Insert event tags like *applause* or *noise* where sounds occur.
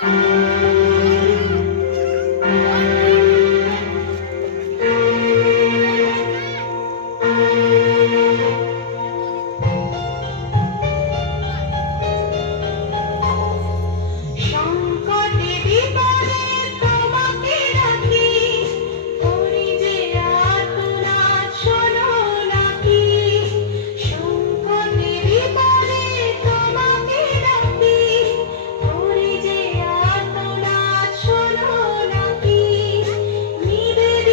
Bye. *laughs*